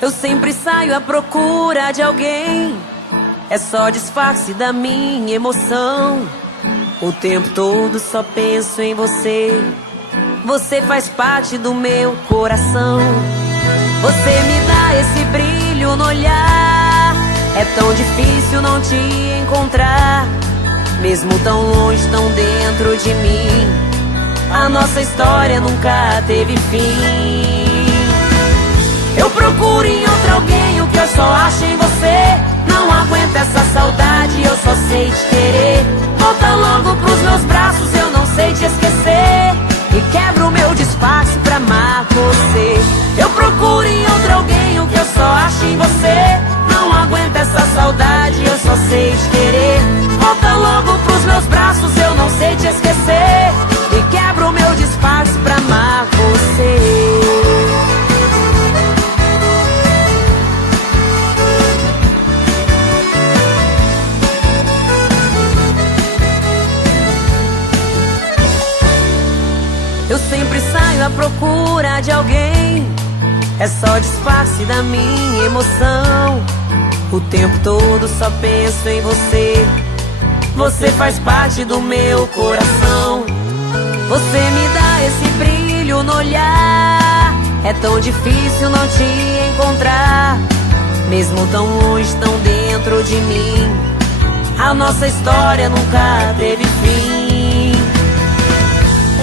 Eu sempre saio à procura de alguém, é só disfarce da minha emoção. O tempo todo só penso em você. Você faz parte do meu coração. Você me dá esse brilho no olhar. É tão difícil não te encontrar, mesmo tão longe, tão dentro de mim. A nossa história nunca teve fim. Eu procuro em outro alguém o que eu só acho em você. Não aguento essa saudade, eu só sei te querer. Volta logo pros meus braços, eu não sei te esquecer. E quebra o meu disfarce pra amar você. Eu procuro em outro alguém o que eu só acho em você. Não aguento essa saudade, eu só sei te querer. Volta logo pros meus braços, eu não sei te esquecer. E quebra o meu disfarce pra amar você. Eu sempre saio à procura de alguém, é só disfarce da minha emoção. O tempo todo só penso em você. Você faz parte do meu coração. Você me dá esse brilho no olhar. É tão difícil não te encontrar, mesmo tão longe, tão dentro de mim. A nossa história nunca teve fim.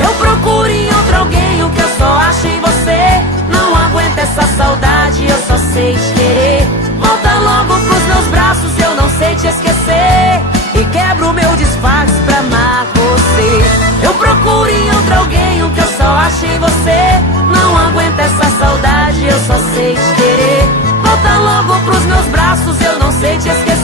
Eu procuro em outro alguém o que eu só acho em você. Não aguento essa saudade, eu só sei te querer. Volta logo pros meus braços, eu não sei te esquecer. E quebra o meu disfarce pra amar você. Eu procuro em outro alguém o que eu só acho em você. Não aguento essa saudade, eu só sei te querer. Volta logo pros meus braços, eu não sei te esquecer.